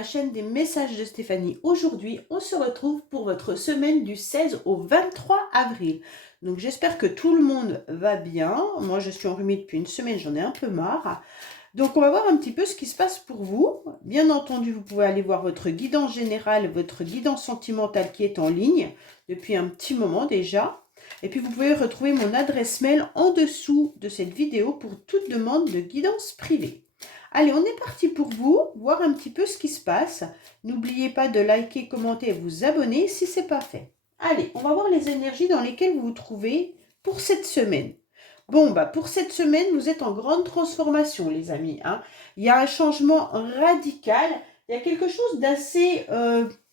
la chaîne des messages de Stéphanie. Aujourd'hui, on se retrouve pour votre semaine du 16 au 23 avril. Donc j'espère que tout le monde va bien. Moi, je suis enrhumée depuis une semaine, j'en ai un peu marre. Donc on va voir un petit peu ce qui se passe pour vous. Bien entendu, vous pouvez aller voir votre guidance générale, votre guidance sentimentale qui est en ligne depuis un petit moment déjà. Et puis vous pouvez retrouver mon adresse mail en dessous de cette vidéo pour toute demande de guidance privée. Allez, on est parti pour vous, voir un petit peu ce qui se passe. N'oubliez pas de liker, commenter et vous abonner si ce n'est pas fait. Allez, on va voir les énergies dans lesquelles vous vous trouvez pour cette semaine. Bon, pour cette semaine, vous êtes en grande transformation, les amis. Hein. Il y a un changement radical. Il y a quelque chose d'assez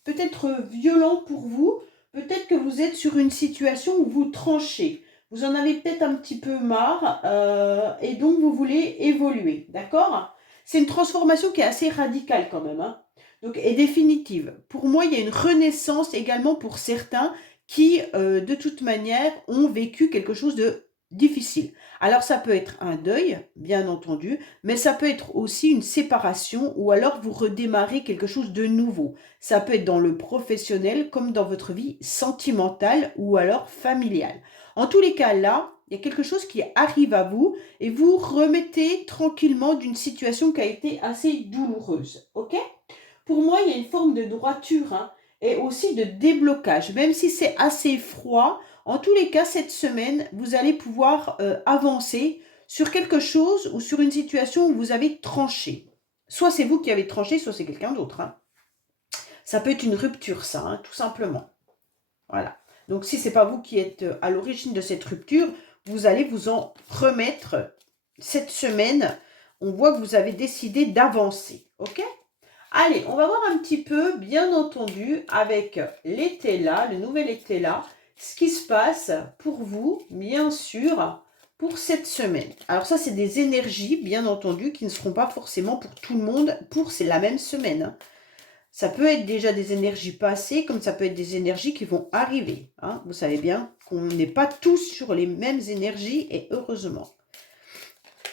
peut-être violent pour vous. Peut-être que vous êtes sur une situation où vous tranchez. Vous en avez peut-être un petit peu marre et donc vous voulez évoluer. D'accord ? C'est une transformation qui est assez radicale quand même. Hein. Donc, et définitive. Pour moi, il y a une renaissance également pour certains qui, de toute manière, ont vécu quelque chose de difficile. Alors ça peut être un deuil, bien entendu, mais ça peut être aussi une séparation ou alors vous redémarrez quelque chose de nouveau. Ça peut être dans le professionnel comme dans votre vie sentimentale ou alors familiale. En tous les cas, là, il y a quelque chose qui arrive à vous et vous remettez tranquillement d'une situation qui a été assez douloureuse. Ok ? Pour moi, il y a une forme de droiture hein, et aussi de déblocage. Même si c'est assez froid, en tous les cas, cette semaine, vous allez pouvoir avancer sur quelque chose ou sur une situation où vous avez tranché. Soit c'est vous qui avez tranché, soit c'est quelqu'un d'autre. Hein. Ça peut être une rupture, ça, hein, tout simplement. Voilà. Donc, si ce n'est pas vous qui êtes à l'origine de cette rupture, vous allez vous en remettre cette semaine. On voit que vous avez décidé d'avancer. OK ? Allez, on va voir un petit peu, bien entendu, avec l'été là, le nouvel été là, ce qui se passe pour vous, bien sûr, pour cette semaine. Alors ça, c'est des énergies, bien entendu, qui ne seront pas forcément pour tout le monde pour la même semaine. Hein. Ça peut être déjà des énergies passées, comme ça peut être des énergies qui vont arriver. Hein. Vous savez bien qu'on n'est pas tous sur les mêmes énergies, et heureusement.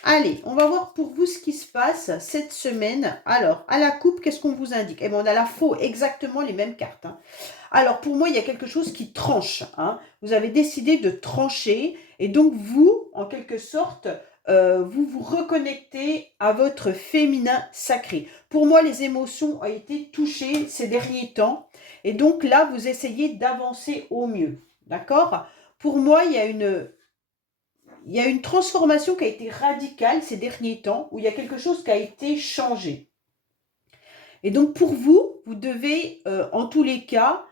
Allez, on va voir pour vous ce qui se passe cette semaine. Alors, à la coupe, qu'est-ce qu'on vous indique? Eh bien, on a la faux, exactement les mêmes cartes. Hein. Alors, pour moi, il y a quelque chose qui tranche. Hein. Vous avez décidé de trancher et donc vous, en quelque sorte, vous vous reconnectez à votre féminin sacré. Pour moi, les émotions ont été touchées ces derniers temps et donc là, vous essayez d'avancer au mieux. D'accord? Pour moi, il y a une transformation qui a été radicale ces derniers temps, où il y a quelque chose qui a été changé. Et donc pour vous, vous devez en tous les cas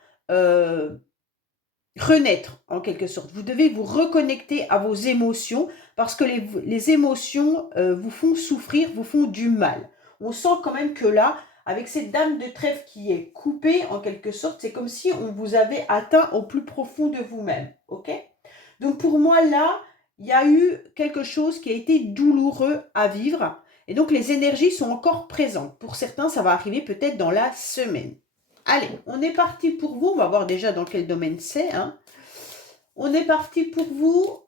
renaître en quelque sorte. Vous devez vous reconnecter à vos émotions parce que les émotions vous font souffrir, vous font du mal. On sent quand même que là, avec cette dame de trèfle qui est coupée en quelque sorte, c'est comme si on vous avait atteint au plus profond de vous-même. Ok ? Donc pour moi là, il y a eu quelque chose qui a été douloureux à vivre. Et donc les énergies sont encore présentes. Pour certains, ça va arriver peut-être dans la semaine. Allez, on est parti pour vous. On va voir déjà dans quel domaine c'est. Hein. On est parti pour vous.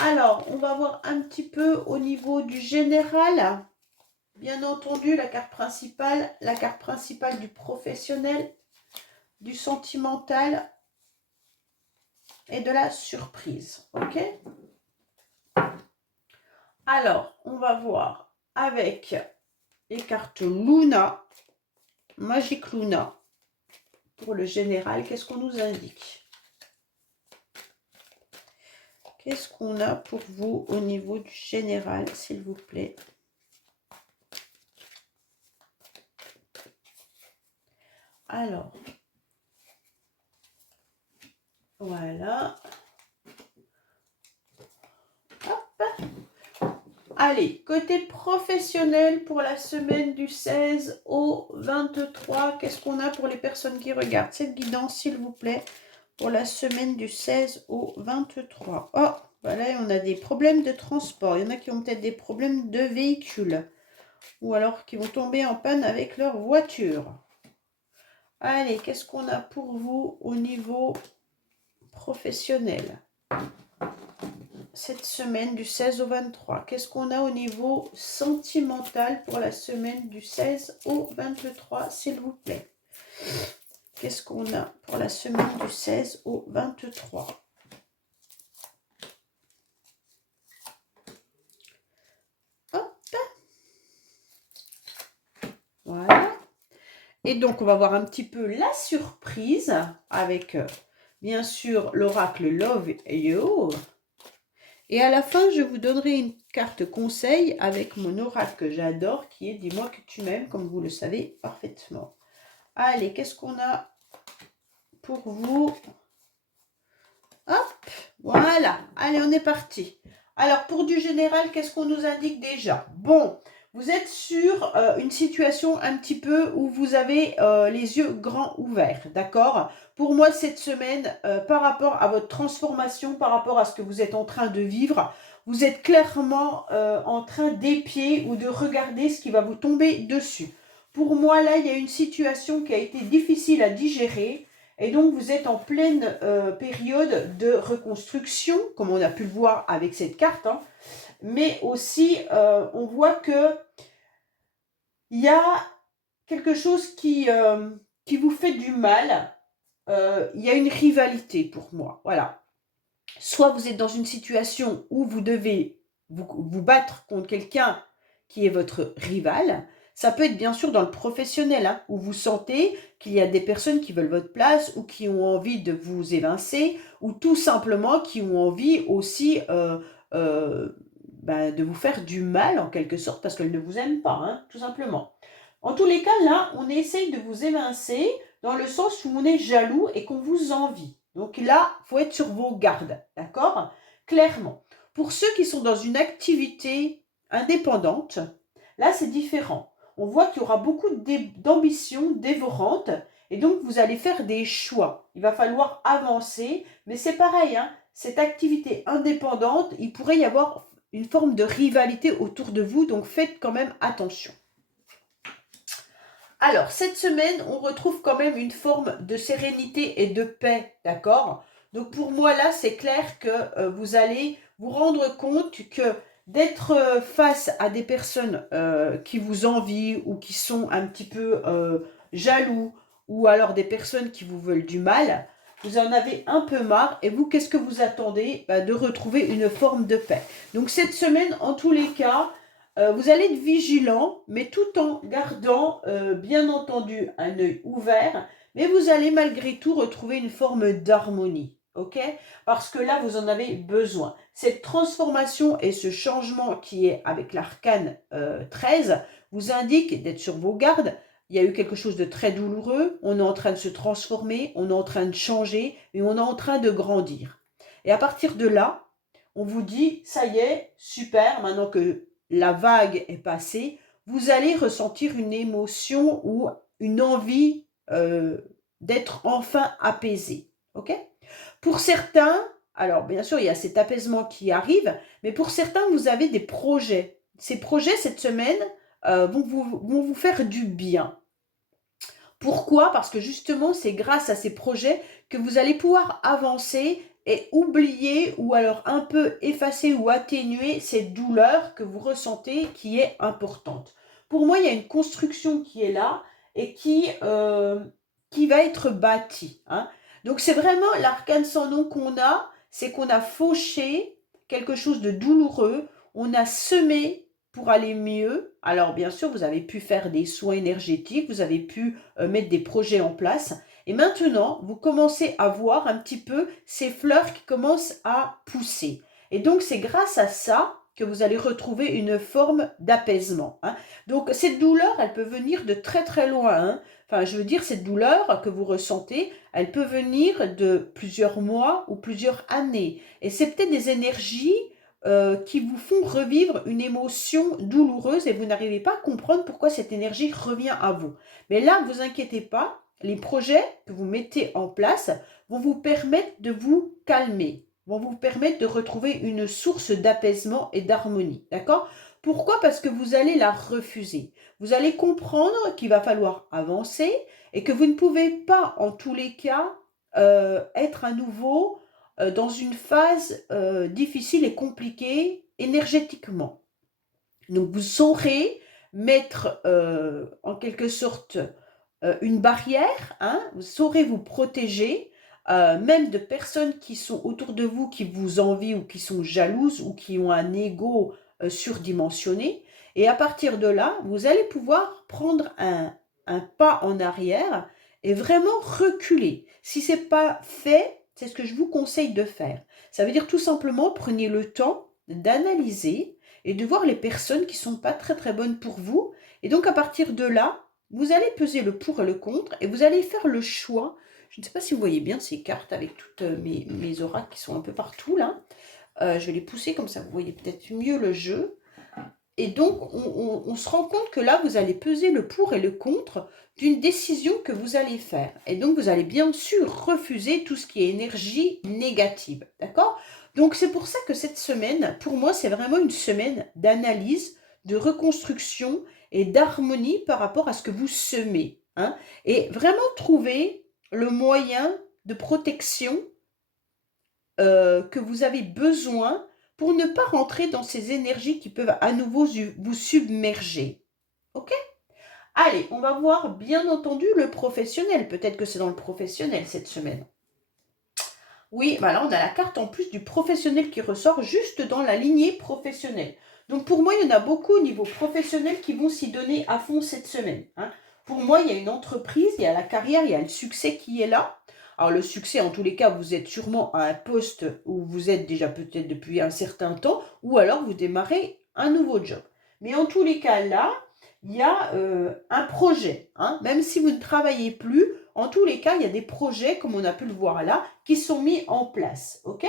Alors, on va voir un petit peu au niveau du général. Bien entendu, la carte principale du professionnel, du sentimental et de la surprise. Ok ? Alors, on va voir avec les cartes Luna, Magic Luna, pour le général. Qu'est-ce qu'on nous indique? Qu'est-ce qu'on a pour vous au niveau du général, s'il vous plaît? Alors, voilà. Hop. Allez, côté professionnel pour la semaine du 16 au 23, qu'est-ce qu'on a pour les personnes qui regardent cette guidance, s'il vous plaît, pour la semaine du 16 au 23. Oh, voilà, on a des problèmes de transport. Il y en a qui ont peut-être des problèmes de véhicule. Ou alors qui vont tomber en panne avec leur voiture. Allez, qu'est-ce qu'on a pour vous au niveau professionnel? cette semaine du 16 au 23? Qu'est-ce qu'on a au niveau sentimental pour la semaine du 16 au 23, s'il vous plaît? Qu'est-ce qu'on a pour la semaine du 16 au 23? Hop. Voilà. Et donc, on va voir un petit peu la surprise avec, bien sûr, l'oracle Love You. Et à la fin, je vous donnerai une carte conseil avec mon oracle que j'adore, qui est « Dis-moi que tu m'aimes », comme vous le savez parfaitement. Allez, qu'est-ce qu'on a pour vous? Hop, voilà. Allez, on est parti. Alors, pour du général, qu'est-ce qu'on nous indique déjà? Bon, vous êtes sur une situation un petit peu où vous avez les yeux grands ouverts, d'accord? Pour moi, cette semaine, par rapport à votre transformation, par rapport à ce que vous êtes en train de vivre, vous êtes clairement en train d'épier ou de regarder ce qui va vous tomber dessus. Pour moi, là, il y a une situation qui a été difficile à digérer. Et donc, vous êtes en pleine période de reconstruction, comme on a pu le voir avec cette carte, hein. Mais aussi, on voit que il y a quelque chose qui vous fait du mal. Il y a une rivalité pour moi, voilà. Soit vous êtes dans une situation où vous devez vous battre contre quelqu'un qui est votre rival. Ça peut être bien sûr dans le professionnel, hein, où vous sentez qu'il y a des personnes qui veulent votre place ou qui ont envie de vous évincer ou tout simplement qui ont envie aussi de vous faire du mal en quelque sorte parce qu'elles ne vous aiment pas, hein, tout simplement. En tous les cas, là, on essaye de vous évincer dans le sens où on est jaloux et qu'on vous envie. Donc là, il faut être sur vos gardes, d'accord? Clairement. Pour ceux qui sont dans une activité indépendante, là, c'est différent. On voit qu'il y aura beaucoup d'ambitions dévorantes et donc vous allez faire des choix. Il va falloir avancer, mais c'est pareil, hein, cette activité indépendante, il pourrait y avoir une forme de rivalité autour de vous, donc faites quand même attention. Alors, cette semaine, on retrouve quand même une forme de sérénité et de paix, d'accord? Donc, pour moi, là, c'est clair que vous allez vous rendre compte que d'être face à des personnes qui vous envient ou qui sont un petit peu jaloux ou alors des personnes qui vous veulent du mal, vous en avez un peu marre et vous, qu'est-ce que vous attendez? De retrouver une forme de paix. Donc, cette semaine, en tous les cas, vous allez être vigilant, mais tout en gardant, bien entendu, un œil ouvert, mais vous allez malgré tout retrouver une forme d'harmonie, ok? Parce que là, vous en avez besoin. Cette transformation et ce changement qui est avec l'arcane 13 vous indique d'être sur vos gardes. Il y a eu quelque chose de très douloureux, on est en train de se transformer, on est en train de changer, et on est en train de grandir. Et à partir de là, on vous dit, ça y est, super, maintenant que la vague est passée, vous allez ressentir une émotion ou une envie d'être enfin apaisé. Ok? Pour certains, alors bien sûr, il y a cet apaisement qui arrive, mais pour certains, vous avez des projets. Ces projets, cette semaine, vont vous faire du bien. Pourquoi? Parce que justement, c'est grâce à ces projets que vous allez pouvoir avancer et oublier ou alors un peu effacer ou atténuer cette douleur que vous ressentez qui est importante. Pour moi, il y a une construction qui est là et qui va être bâtie, hein. Donc, c'est vraiment l'arcane sans nom qu'on a, c'est qu'on a fauché quelque chose de douloureux, on a semé pour aller mieux. Alors, bien sûr, vous avez pu faire des soins énergétiques, vous avez pu mettre des projets en place. Et maintenant, vous commencez à voir un petit peu ces fleurs qui commencent à pousser. Et donc, c'est grâce à ça que vous allez retrouver une forme d'apaisement, hein. Donc, cette douleur, elle peut venir de très très loin, hein. Enfin, je veux dire, cette douleur que vous ressentez, elle peut venir de plusieurs mois ou plusieurs années. Et c'est peut-être des énergies qui vous font revivre une émotion douloureuse et vous n'arrivez pas à comprendre pourquoi cette énergie revient à vous. Mais là, ne vous inquiétez pas, les projets que vous mettez en place vont vous permettre de vous calmer, vont vous permettre de retrouver une source d'apaisement et d'harmonie. D'accord? Pourquoi? Parce que vous allez la refuser. Vous allez comprendre qu'il va falloir avancer et que vous ne pouvez pas, en tous les cas, être à nouveau dans une phase difficile et compliquée énergétiquement. Donc, vous saurez mettre en quelque sorte une barrière, hein, vous saurez vous protéger, même de personnes qui sont autour de vous, qui vous envient ou qui sont jalouses ou qui ont un ego surdimensionné. Et à partir de là, vous allez pouvoir prendre un pas en arrière et vraiment reculer. Si ce n'est pas fait, c'est ce que je vous conseille de faire. Ça veut dire tout simplement, prenez le temps d'analyser et de voir les personnes qui ne sont pas très très bonnes pour vous. Et donc à partir de là, vous allez peser le pour et le contre et vous allez faire le choix. Je ne sais pas si vous voyez bien ces cartes avec toutes mes oracles qui sont un peu partout là. Je vais les pousser comme ça, vous voyez peut-être mieux le jeu. Et donc, on se rend compte que là, vous allez peser le pour et le contre d'une décision que vous allez faire. Et donc, vous allez bien sûr refuser tout ce qui est énergie négative. D'accord? Donc, c'est pour ça que cette semaine, pour moi, c'est vraiment une semaine d'analyse, de reconstruction et d'harmonie par rapport à ce que vous semez. Hein? Et vraiment trouver le moyen de protection que vous avez besoin pour ne pas rentrer dans ces énergies qui peuvent à nouveau vous submerger. Ok? Allez, on va voir bien entendu le professionnel. Peut-être que c'est dans le professionnel cette semaine. Oui, bah là on a la carte en plus du professionnel qui ressort juste dans la lignée professionnelle. Donc pour moi, il y en a beaucoup au niveau professionnel qui vont s'y donner à fond cette semaine. Hein. Pour moi, il y a une entreprise, il y a la carrière, il y a le succès qui est là. Alors le succès, en tous les cas, vous êtes sûrement à un poste où vous êtes déjà peut-être depuis un certain temps, ou alors vous démarrez un nouveau job. Mais en tous les cas, là, il y a un projet. Hein. Même si vous ne travaillez plus, en tous les cas, il y a des projets, comme on a pu le voir là, qui sont mis en place. Ok?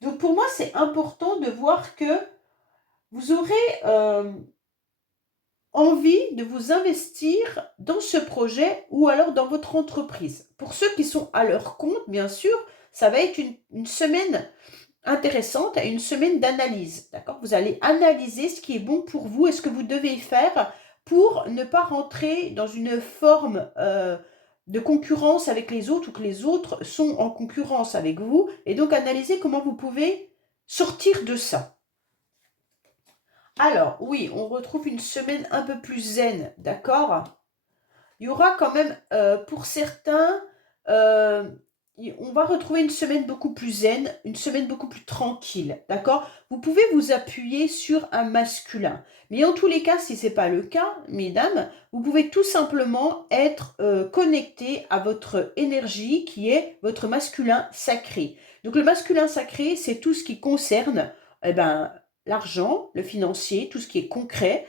Donc pour moi, c'est important de voir que vous aurez envie de vous investir dans ce projet ou alors dans votre entreprise. Pour ceux qui sont à leur compte, bien sûr, ça va être une semaine intéressante et une semaine d'analyse. D'accord? Vous allez analyser ce qui est bon pour vous et ce que vous devez faire pour ne pas rentrer dans une forme de concurrence avec les autres ou que les autres sont en concurrence avec vous. Et donc analyser comment vous pouvez sortir de ça. Alors, oui, on retrouve une semaine un peu plus zen, d'accord? Il y aura quand même, pour certains, on va retrouver une semaine beaucoup plus zen, une semaine beaucoup plus tranquille, d'accord? Vous pouvez vous appuyer sur un masculin. Mais en tous les cas, si ce n'est pas le cas, mesdames, vous pouvez tout simplement être connecté à votre énergie qui est votre masculin sacré. Donc le masculin sacré, c'est tout ce qui concerne eh ben, l'argent, le financier, tout ce qui est concret,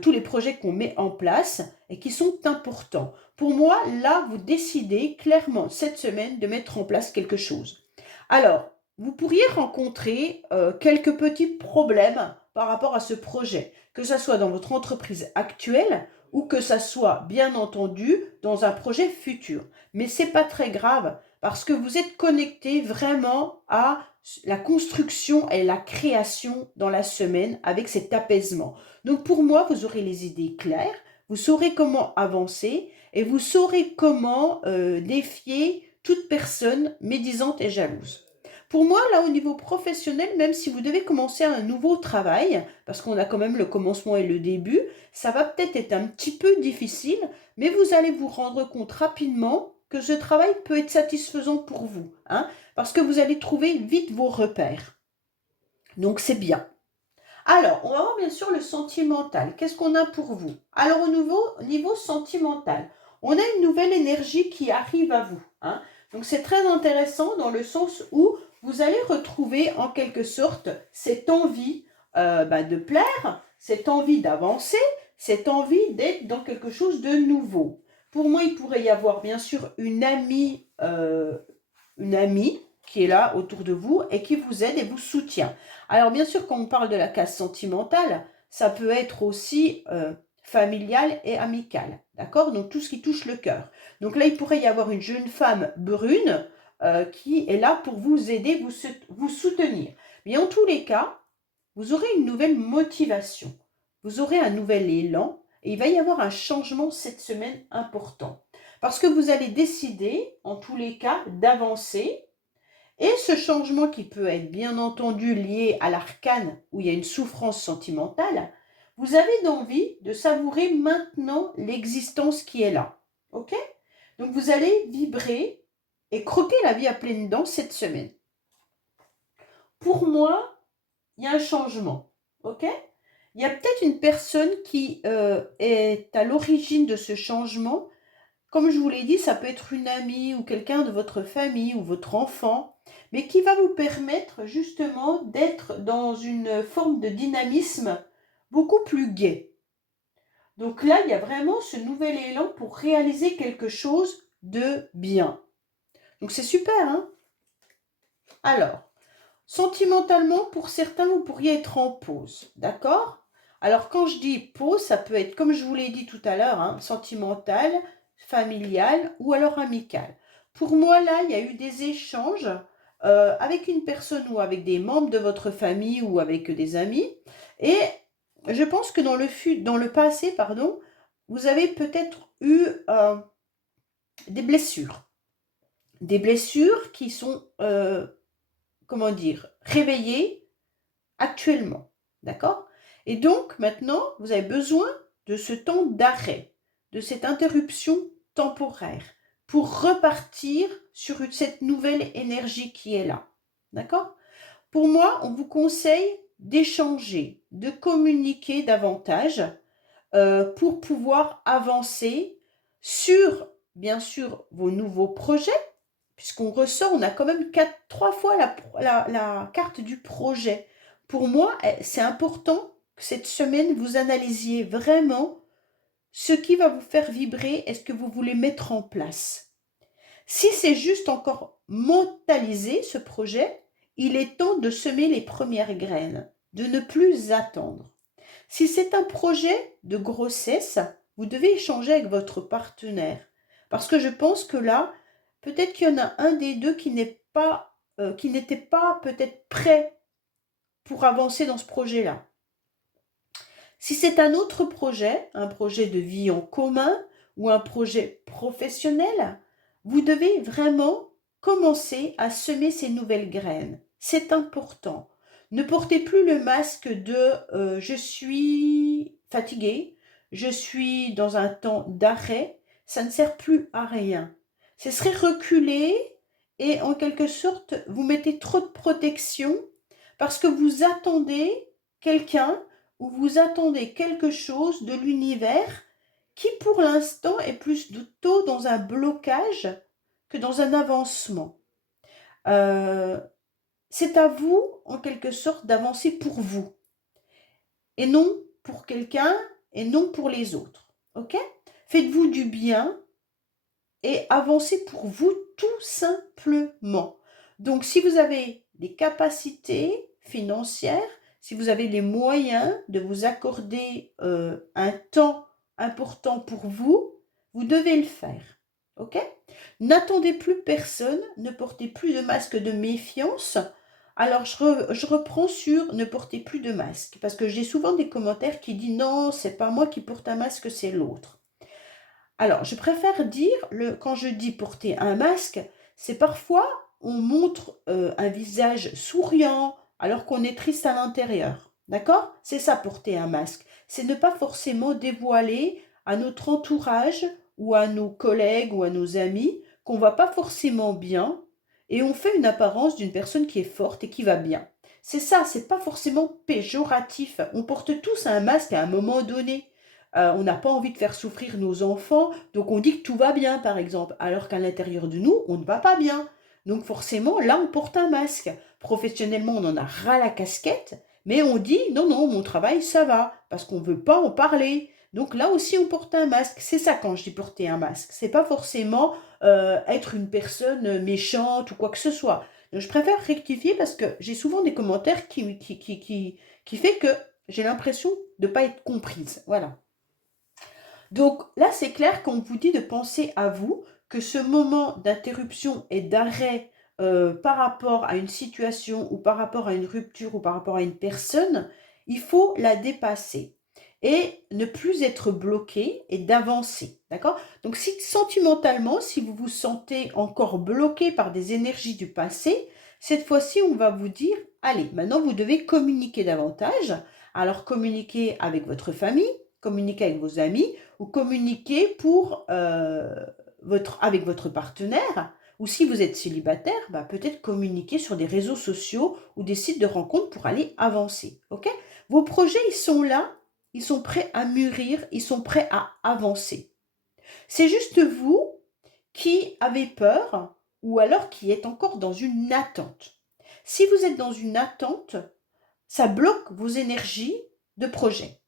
tous les projets qu'on met en place et qui sont importants. Pour moi, là, vous décidez clairement cette semaine de mettre en place quelque chose. Alors, vous pourriez rencontrer quelques petits problèmes par rapport à ce projet, que ce soit dans votre entreprise actuelle ou que ça soit bien entendu dans un projet futur. Mais ce n'est pas très grave parce que vous êtes connecté vraiment à la construction et la création dans la semaine avec cet apaisement. Donc pour moi, vous aurez les idées claires, vous saurez comment avancer et vous saurez comment défier toute personne médisante et jalouse. Pour moi, là, au niveau professionnel, même si vous devez commencer un nouveau travail, parce qu'on a quand même le commencement et le début, ça va peut-être être un petit peu difficile, mais vous allez vous rendre compte rapidement que ce travail peut être satisfaisant pour vous, hein, parce que vous allez trouver vite vos repères. Donc, c'est bien. Alors, on va voir bien sûr le sentimental. Qu'est-ce qu'on a pour vous? Alors, au niveau sentimental, on a une nouvelle énergie qui arrive à vous. Hein. Donc, c'est très intéressant dans le sens où vous allez retrouver en quelque sorte cette envie de plaire, cette envie d'avancer, cette envie d'être dans quelque chose de nouveau. Pour moi, il pourrait y avoir bien sûr une amie qui est là autour de vous et qui vous aide et vous soutient. Alors bien sûr, quand on parle de la case sentimentale, ça peut être aussi familial et amical, d'accord? Donc tout ce qui touche le cœur. Donc là, il pourrait y avoir une jeune femme brune qui est là pour vous aider, vous soutenir. Mais en tous les cas, vous aurez une nouvelle motivation, vous aurez un nouvel élan et il va y avoir un changement cette semaine important. Parce que vous allez décider, en tous les cas, d'avancer Et ce changement qui peut être bien entendu lié à l'arcane où il y a une souffrance sentimentale, vous avez envie de savourer maintenant l'existence qui est là. Ok? Donc vous allez vibrer et croquer la vie à pleines dents cette semaine. Pour moi, il y a un changement. Ok? Il y a peut-être une personne qui est à l'origine de ce changement. Comme je vous l'ai dit, ça peut être une amie ou quelqu'un de votre famille ou votre enfant, mais qui va vous permettre justement d'être dans une forme de dynamisme beaucoup plus gai. Donc là, il y a vraiment ce nouvel élan pour réaliser quelque chose de bien. Donc c'est super, hein? Alors, sentimentalement, pour certains, vous pourriez être en pause, d'accord? Alors quand je dis pause, ça peut être, comme je vous l'ai dit tout à l'heure, hein, sentimental, familial ou alors amical. Pour moi, là, il y a eu des échanges avec une personne ou avec des membres de votre famille ou avec des amis. Et je pense que dans le passé, pardon, vous avez peut-être eu des blessures. Des blessures qui sont, comment dire, réveillées actuellement. D'accord? Et donc, maintenant, vous avez besoin de ce temps d'arrêt, de cette interruption temporaire, pour repartir sur cette nouvelle énergie qui est là. D'accord? Pour moi, on vous conseille d'échanger, de communiquer davantage pour pouvoir avancer sur, bien sûr, vos nouveaux projets, puisqu'on ressort, on a quand même trois fois la carte du projet. Pour moi, c'est important que cette semaine, vous analysiez vraiment ce qui va vous faire vibrer et ce que vous voulez mettre en place. Si c'est juste encore mentaliser ce projet, il est temps de semer les premières graines, de ne plus attendre. Si c'est un projet de grossesse, vous devez échanger avec votre partenaire. Parce que je pense que là, peut-être qu'il y en a un des deux qui n'était pas peut-être prêt pour avancer dans ce projet-là. Si c'est un autre projet, un projet de vie en commun ou un projet professionnel, vous devez vraiment commencer à semer ces nouvelles graines. C'est important. Ne portez plus le masque de je suis fatigué, je suis dans un temps d'arrêt, ça ne sert plus à rien. Ce serait reculer et en quelque sorte vous mettez trop de protection parce que vous attendez quelqu'un ou vous attendez quelque chose de l'univers qui pour l'instant est plutôt dans un blocage que dans un avancement. C'est à vous, en quelque sorte, d'avancer pour vous et non pour quelqu'un et non pour les autres. Ok? Faites-vous du bien et avancez pour vous tout simplement. Donc, si vous avez des capacités financières, si vous avez les moyens de vous accorder un temps important pour vous, vous devez le faire. Ok? N'attendez plus personne, ne portez plus de masque de méfiance. Alors, je reprends sur ne portez plus de masque, parce que j'ai souvent des commentaires qui disent non, c'est pas moi qui porte un masque, c'est l'autre. Alors, je préfère dire, quand je dis porter un masque, c'est parfois on montre un visage souriant alors qu'on est triste à l'intérieur. D'accord? C'est ça, porter un masque. C'est ne pas forcément dévoiler à notre entourage ou à nos collègues ou à nos amis qu'on va pas forcément bien et on fait une apparence d'une personne qui est forte et qui va bien. C'est ça, c'est pas forcément péjoratif. On porte tous un masque à un moment donné. On n'a pas envie de faire souffrir nos enfants, donc on dit que tout va bien, par exemple, alors qu'à l'intérieur de nous, on ne va pas bien. Donc forcément, là, on porte un masque. Professionnellement, on en a ras la casquette, mais on dit non, non, mon travail, ça va, parce qu'on ne veut pas en parler. Donc là aussi, on porte un masque. C'est ça quand je dis porter un masque. C'est pas forcément être une personne méchante ou quoi que ce soit. Donc, je préfère rectifier parce que j'ai souvent des commentaires qui fait que j'ai l'impression de ne pas être comprise. Voilà. Donc là, c'est clair qu'on vous dit de penser à vous, que ce moment d'interruption et d'arrêt par rapport à une situation ou par rapport à une rupture ou par rapport à une personne, il faut la dépasser et ne plus être bloqué et d'avancer. D'accord? Donc si sentimentalement, si vous vous sentez encore bloqué par des énergies du passé, Cette fois-ci, on va vous dire, allez, maintenant vous devez communiquer davantage. Alors communiquer avec votre famille, communiquer avec vos amis ou communiquer avec votre partenaire. Ou si vous êtes célibataire, bah, peut-être communiquer sur des réseaux sociaux ou des sites de rencontres pour aller avancer. Ok? Vos projets, ils sont là, ils sont prêts à mûrir, ils sont prêts à avancer. C'est juste vous qui avez peur ou alors qui êtes encore dans une attente. Si vous êtes dans une attente, ça bloque vos énergies de projet.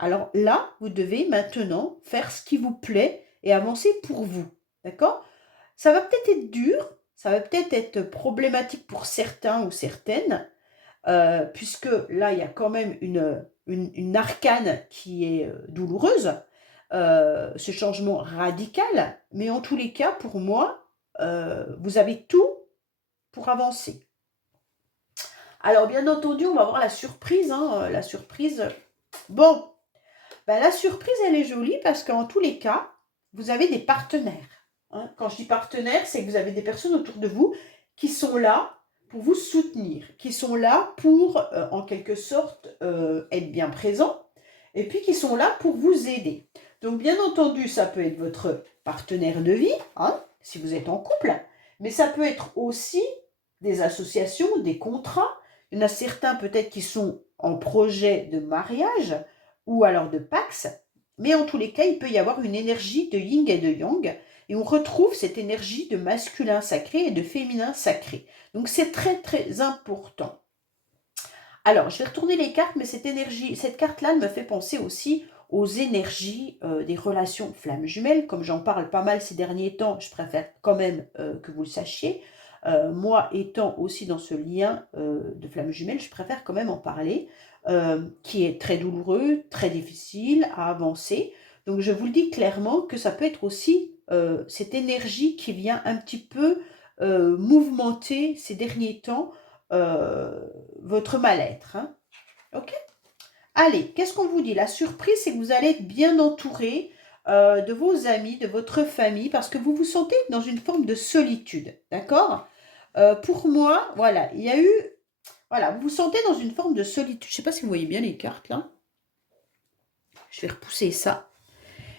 Alors là, vous devez maintenant faire ce qui vous plaît et avancer pour vous. D'accord? Ça va peut-être être dur, ça va peut-être être problématique pour certains ou certaines, puisque là, il y a quand même une arcane qui est douloureuse, ce changement radical, mais en tous les cas, pour moi, vous avez tout pour avancer. Alors, bien entendu, on va voir la surprise, hein, la surprise. Bon, ben, la surprise, elle est jolie parce qu'en tous les cas, vous avez des partenaires. Hein. Quand je dis partenaires, c'est que vous avez des personnes autour de vous qui sont là pour vous soutenir, qui sont là pour, en quelque sorte, être bien présents, et puis qui sont là pour vous aider. Donc, bien entendu, ça peut être votre partenaire de vie, hein, si vous êtes en couple, mais ça peut être aussi des associations, des contrats. Il y en a certains peut-être qui sont en projet de mariage ou alors de Pax, mais en tous les cas, il peut y avoir une énergie de yin et de yang, et on retrouve cette énergie de masculin sacré et de féminin sacré. Donc c'est très très important. Alors, je vais retourner les cartes, mais cette carte-là, elle me fait penser aussi aux énergies des relations flammes jumelles. Comme j'en parle pas mal ces derniers temps, je préfère quand même que vous le sachiez. Moi, étant aussi dans ce lien de flammes jumelles, je préfère quand même en parler, qui est très douloureux, très difficile à avancer. Donc, je vous le dis clairement que ça peut être aussi cette énergie qui vient un petit peu mouvementer ces derniers temps euh, votre mal-être. Hein. Ok? Allez, qu'est-ce qu'on vous dit? La surprise, c'est que vous allez être bien entouré de vos amis, de votre famille, parce que vous vous sentez dans une forme de solitude. D'accord? Pour moi, voilà, il y a eu... Voilà, vous vous sentez dans une forme de solitude. Je ne sais pas si vous voyez bien les cartes, là. Je vais repousser ça.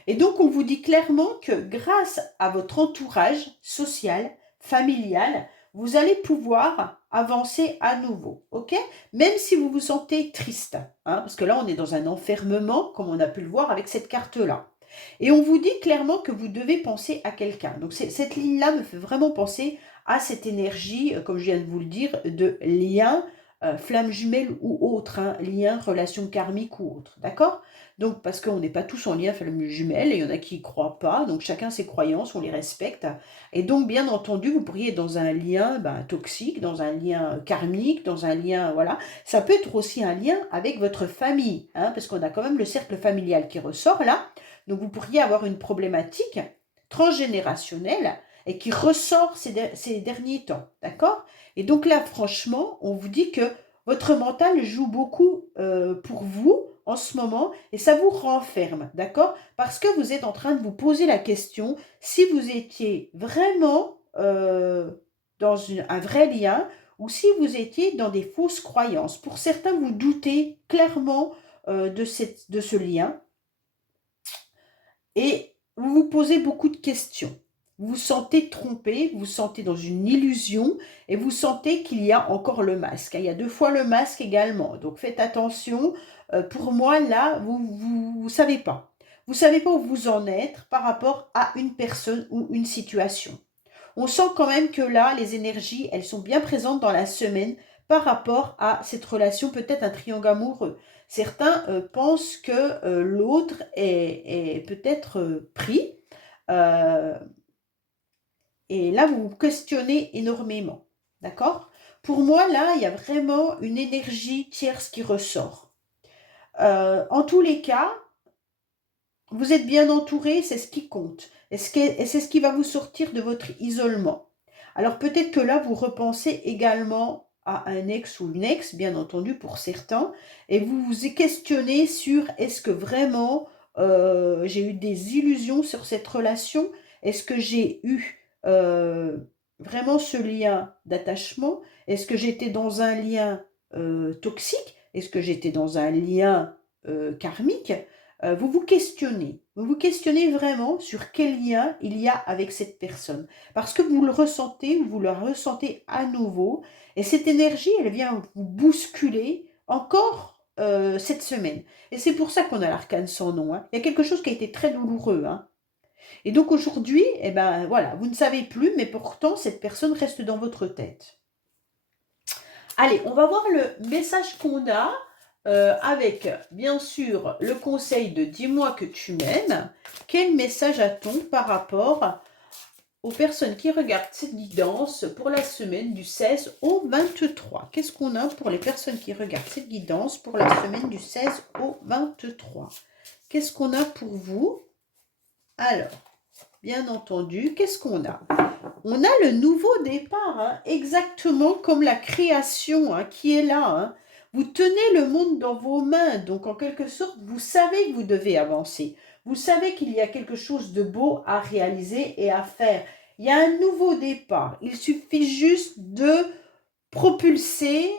Et donc, on vous dit clairement que grâce à votre entourage social, familial, vous allez pouvoir avancer à nouveau, ok? Même si vous vous sentez triste, hein, parce que là, on est dans un enfermement, comme on a pu le voir avec cette carte-là. Et on vous dit clairement que vous devez penser à quelqu'un. Donc, cette ligne-là me fait vraiment penser à cette énergie, comme je viens de vous le dire, de lien, flamme jumelle ou autre, hein, lien, relation karmique ou autre, d'accord? Donc, parce qu'on n'est pas tous en lien flamme jumelle, et il y en a qui y croient pas, donc chacun ses croyances, on les respecte. Et donc, bien entendu, vous pourriez être dans un lien toxique, dans un lien karmique, dans un lien, voilà. Ça peut être aussi un lien avec votre famille, hein, parce qu'on a quand même le cercle familial qui ressort là. Donc, vous pourriez avoir une problématique transgénérationnelle et qui ressort ces derniers temps, d'accord? Et donc là, franchement, on vous dit que votre mental joue beaucoup pour vous en ce moment et ça vous renferme, d'accord? Parce que vous êtes en train de vous poser la question si vous étiez vraiment dans un vrai lien ou si vous étiez dans des fausses croyances. Pour certains, vous doutez clairement de ce lien et vous vous posez beaucoup de questions. Vous vous sentez trompé, vous vous sentez dans une illusion et vous sentez qu'il y a encore le masque. Il y a 2 fois le masque également. Donc faites attention. Pour moi, là, vous savez pas. Vous savez pas où vous en êtes par rapport à une personne ou une situation. On sent quand même que là, les énergies, elles sont bien présentes dans la semaine par rapport à cette relation, peut-être un triangle amoureux. Certains pensent que l'autre est peut-être pris. euh, et là, vous vous questionnez énormément. D'accord? Pour moi, là, il y a vraiment une énergie tierce qui ressort. En tous les cas, vous êtes bien entouré, c'est ce qui compte. Et c'est ce qui va vous sortir de votre isolement. Alors peut-être que là, vous repensez également à un ex ou une ex, bien entendu pour certains, et vous vous questionnez sur est-ce que vraiment j'ai eu des illusions sur cette relation? Est-ce que j'ai eu vraiment ce lien d'attachement? Est-ce que j'étais dans un lien toxique? Est-ce que j'étais dans un lien karmique? Vous vous questionnez. Vous vous questionnez vraiment sur quel lien il y a avec cette personne. Parce que vous le ressentez, vous le ressentez à nouveau. Et cette énergie, elle vient vous bousculer encore cette semaine. Et c'est pour ça qu'on a l'arcane sans nom, hein. Il y a quelque chose qui a été très douloureux, hein. Et donc aujourd'hui, eh ben voilà, vous ne savez plus, mais pourtant cette personne reste dans votre tête. Allez, on va voir le message qu'on a avec, bien sûr, le conseil de dis-moi que tu m'aimes. Quel message a-t-on par rapport aux personnes qui regardent cette guidance pour la semaine du 16 au 23? Qu'est-ce qu'on a pour les personnes qui regardent cette guidance pour la semaine du 16 au 23? Qu'est-ce qu'on a pour vous? Alors, bien entendu, qu'est-ce qu'on a? On a le nouveau départ, hein, exactement comme la création, hein, qui est là, hein. Vous tenez le monde dans vos mains, donc en quelque sorte, vous savez que vous devez avancer. Vous savez qu'il y a quelque chose de beau à réaliser et à faire. Il y a un nouveau départ. Il suffit juste de propulser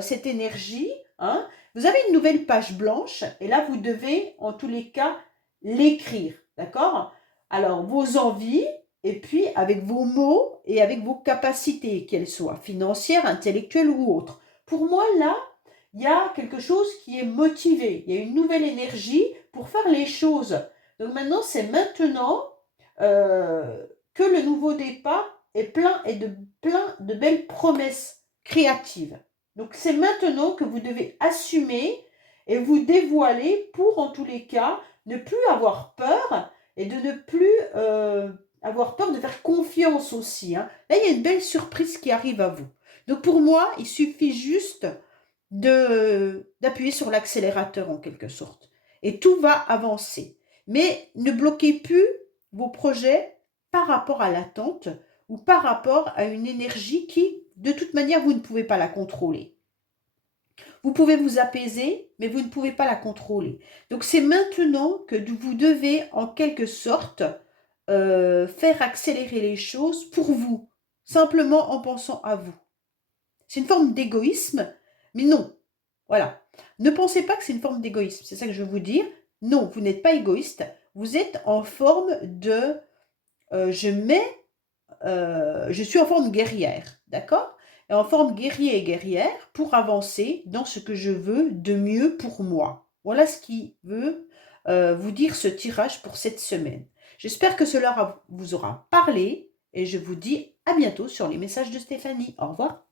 cette énergie, hein. Vous avez une nouvelle page blanche et là, vous devez, en tous les cas, l'écrire, d'accord? Alors, vos envies, et puis avec vos mots et avec vos capacités, qu'elles soient financières, intellectuelles ou autres. Pour moi, là, il y a quelque chose qui est motivé. Il y a une nouvelle énergie pour faire les choses. Donc maintenant, c'est maintenant que le nouveau départ est plein de belles promesses créatives. Donc c'est maintenant que vous devez assumer et vous dévoiler pour, en tous les cas, ne plus avoir peur et de ne plus avoir peur de faire confiance aussi, hein. Là, il y a une belle surprise qui arrive à vous. Donc pour moi, il suffit juste d'appuyer sur l'accélérateur en quelque sorte. Et tout va avancer. Mais ne bloquez plus vos projets par rapport à l'attente ou par rapport à une énergie qui, de toute manière, vous ne pouvez pas la contrôler. Vous pouvez vous apaiser, mais vous ne pouvez pas la contrôler. Donc c'est maintenant que vous devez, en quelque sorte, faire accélérer les choses pour vous, simplement en pensant à vous. C'est une forme d'égoïsme, mais non. Voilà. Ne pensez pas que c'est une forme d'égoïsme, c'est ça que je veux vous dire. Non, vous n'êtes pas égoïste, vous êtes en forme de je suis en forme guerrière, d'accord? Et en forme guerrier et guerrière pour avancer dans ce que je veux de mieux pour moi. Voilà ce qui veut vous dire ce tirage pour cette semaine. J'espère que cela vous aura parlé et je vous dis à bientôt sur les messages de Stéphanie. Au revoir.